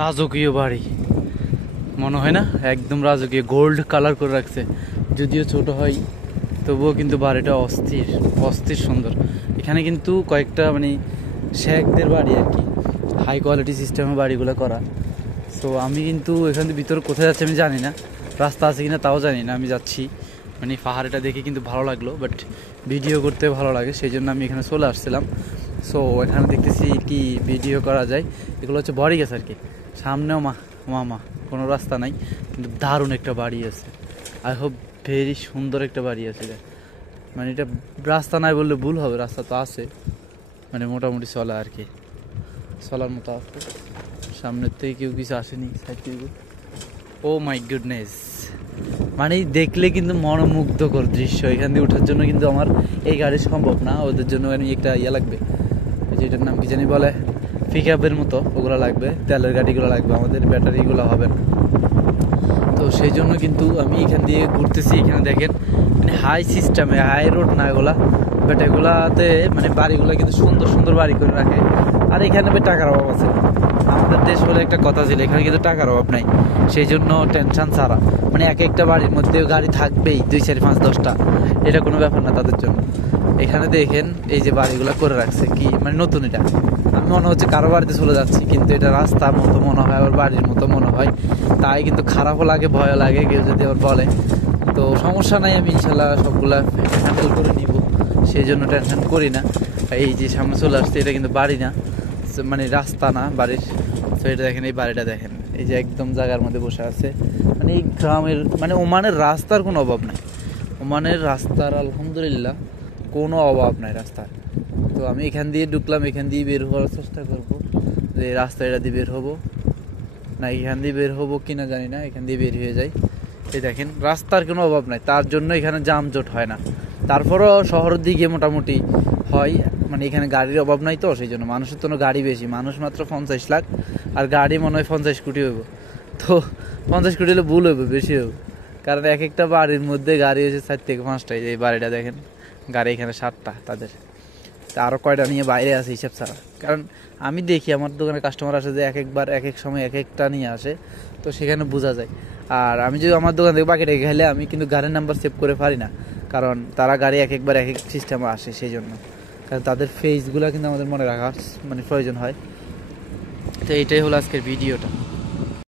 রাজকীয় বাড়ি মনে হয় না, একদম রাজকীয়, গোল্ড কালার করে রাখছে। যদিও ছোট হয় তবুও কিন্তু বাড়িটা অস্থির অস্থির সুন্দর। এখানে কিন্তু কয়েকটা মানে শেখদের বাড়ি আর কি, হাই কোয়ালিটি সিস্টেমে বাড়িগুলো করা। সো আমি কিন্তু এখান থেকে ভিতরে কোথায় যাচ্ছি আমি জানি না, রাস্তা আছে কিনা তাও জানি না। আমি যাচ্ছি মানে পাহাড়টা দেখে কিন্তু ভালো লাগলো, বাট ভিডিও করতে ভালো লাগে, সেই জন্য আমি এখানে চলে আসছিলাম। সো এখানে দেখতেছি কি ভিডিও করা যায়। এগুলো হচ্ছে বড়ি গাছ আর কি, সামনেও মামা কোনো রাস্তা নাই, কিন্তু দারুণ একটা বাড়ি আছে। আই হোপ ভেরি সুন্দর একটা বাড়ি আছে। মানে এটা রাস্তা নাই বললে ভুল হবে, রাস্তা তো আছে, মানে মোটামুটি চলা আর কি, চলার মতো আছে। সামনের থেকে কেউ কিছু আসেনি, সাইড থেকে। ও মাই গুডনেস, মানে দেখলে কিন্তু মনোমুগ্ধকর দৃশ্য। এখান দিয়ে ওঠার জন্য কিন্তু আমার এই গাড়ি সম্ভব না, ওদের জন্য একটা ইয়ে লাগবে, যেটার নাম কি জানি বলে, পিক আপের মতো, ওগুলো লাগবে, তেলের গাড়িগুলো লাগবে, আমাদের ব্যাটারিগুলো হবে না। তো সেই জন্য কিন্তু আমি এখান দিয়ে ঘুরতেছি। এখানে দেখেন মানে হাই সিস্টেমে, হাই রোড না এগুলা, বাট এগুলাতে মানে বাড়িগুলো কিন্তু সুন্দর সুন্দর বাড়ি করে রাখে। আর এখানে টাকার অভাব আছে, আমাদের দেশ বলে একটা কথা ছিল, এখানে কিন্তু টাকার অভাব নাই, সেই জন্য টেনশন ছাড়া মানে এক একটা বাড়ির মধ্যে গাড়ি থাকবেই 2, 4, 5, 10টা, এটা কোনো ব্যাপার না তাদের জন্য। এখানে দেখেন এই যে বাড়িগুলো করে রাখছে কি মানে নতুন, এটা আমি মনে হচ্ছে কারো বাড়িতে চলে যাচ্ছি, কিন্তু এটা রাস্তার মতো মনে হয়, আবার বাড়ির মতো মনে হয়, তাই কিন্তু খারাপও লাগে, ভয়ও লাগে কেউ যদি আবার বলে। তো সমস্যা নাই, আমি ইনশাল্লাহ সবগুলা হ্যান্ডেল করে নিব, সেই জন্য টেনশন করি না। এই যে সামনে চলে আসছে, এটা কিন্তু বাড়ি না, মানে রাস্তা না বাড়ির। তো এটা দেখেন, এই বাড়িটা দেখেন, এই যে একদম জায়গার মধ্যে বসে আছে। মানে এই গ্রামের মানে ওমানের রাস্তার কোনো অভাব নাই, ওমানের রাস্তার আলহামদুলিল্লাহ কোনো অভাব নাই রাস্তার। তো আমি এখান দিয়ে ঢুকলাম, এখান দিয়ে বের হওয়ার চেষ্টা করবো, যে রাস্তা এটা দিয়ে বের হবো না, এখান দিয়ে বের হবো কিনা জানি না, এখান দিয়ে বের হয়ে যাই। এই দেখেন রাস্তার কোনো অভাব নাই, তার জন্য এখানে যানজট হয় না। তারপরও শহরের দিকে মোটামুটি হয়, মানে এখানে গাড়ির অভাব নাই, তো সেই জন্য মানুষের তো গাড়ি বেশি, মানুষ মাত্র 50 লাখ, আর গাড়ি মনে হয় 50 কোটি হইব। তো 50 কোটি হলে ভুল হইব, বেশি হইব, কারণ এক একটা বাড়ির মধ্যে গাড়ি হয়েছে 4 থেকে 5টাই। এই বাড়িটা দেখেন, গাড়ি এখানে 7টা তাদের, তা আরও কয়টা নিয়ে বাইরে আছে হিসাব ছাড়া। কারণ আমি দেখি আমার দোকানে কাস্টমার আসে যে এক একবার এক এক সময় এক একটা নিয়ে আসে, তো সেখানে বোঝা যায়। আর আমি যদি আমার দোকান থেকে বাকিটা গেলে আমি কিন্তু গাড়ির নাম্বার সেভ করে পারি না, কারণ তারা গাড়ি এক একবার এক এক সিস্টেমে আসে, সেই জন্য। কারণ তাদের ফেসগুলো কিন্তু আমাদের মনে রাখা মানে প্রয়োজন হয়। তো এইটাই হলো আজকের ভিডিওটা।